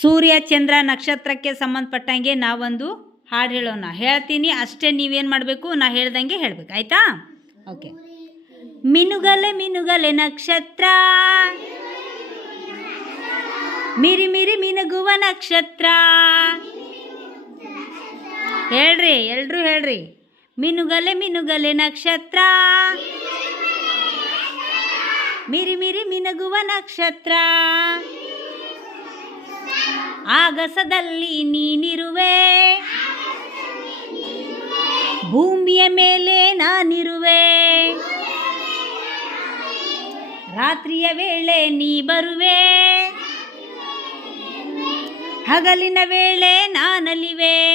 ಸೂರ್ಯ ಚಂದ್ರ ನಕ್ಷತ್ರಕ್ಕೆ ಸಂಬಂಧಪಟ್ಟಂಗೆ ನಾವೊಂದು ಹಾಡು ಹೇಳೋಣ. ಹೇಳ್ತೀನಿ, ಅಷ್ಟೇ ನೀವೇನು ಮಾಡಬೇಕು? ನಾ ಹೇಳ್ದಂಗೆ ಹೇಳ್ಬೇಕು. ಆಯಿತಾ? ಓಕೆ. ಮಿನುಗಲೆ ಮಿನುಗಲೆ ನಕ್ಷತ್ರ. ಮಿರಿ ಮಿರಿ ಮಿನುಗುವ ನಕ್ಷತ್ರ. ಹೇಳ್ರಿ, ಎಲ್ರೂ ಹೇಳ್ರಿ. ಮಿನುಗಲೆ ಮಿನುಗಲೆ ನಕ್ಷತ್ರ. ಮಿರಿ ಮಿರಿ ಮಿನುಗುವ ನಕ್ಷತ್ರ. ಆಗಸದಲ್ಲಿ ನೀನಿರುವೆ. ಭೂಮಿಯ ಮೇಲೆ ನಾನಿರುವೆ. ರಾತ್ರಿಯ ವೇಳೆ ನೀ ಬರುವೆ. ಹಗಲಿನ ವೇಳೆ ನಾನಲಿವೆ.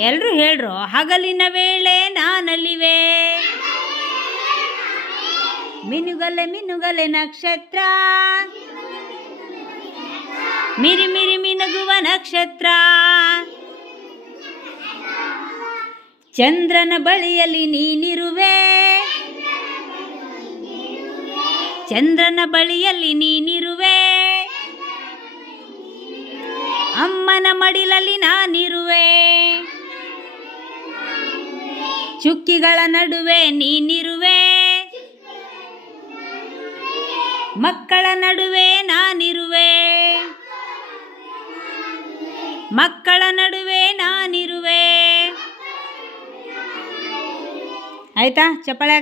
ಎಲ್ರು ಹೇಳ್ರು, ಹಗಲಿನ ವೇಳೆ ನಾನಲಿವೆ. ಮಿನುಗಲೆ ಮಿನುಗಲೆ ನಕ್ಷತ್ರ. ಮಿರಿ ಮಿರಿ ಮಿನಗುವ ನಕ್ಷತ್ರ. ಚಂದ್ರನ ಬಳಿಯಲ್ಲಿ ನೀನಿರುವೆ. ಚಂದ್ರನ ಬಳಿಯಲ್ಲಿ ನೀನಿರುವೆ. ಅಮ್ಮನ ಮಡಿಲಲ್ಲಿ ನಾನಿರುವೆ. ಚುಕ್ಕಿಗಳ ನಡುವೆ ನೀನಿರುವೆ. ಮಕ್ಕಳ ನಡುವೆ ನಾನಿರುವೆ. ಮಕ್ಕಳ ನಡುವೆ ನಾನಿರುವೆ. ಆಯ್ತಾ ಚಪ್ಪಾಳೆ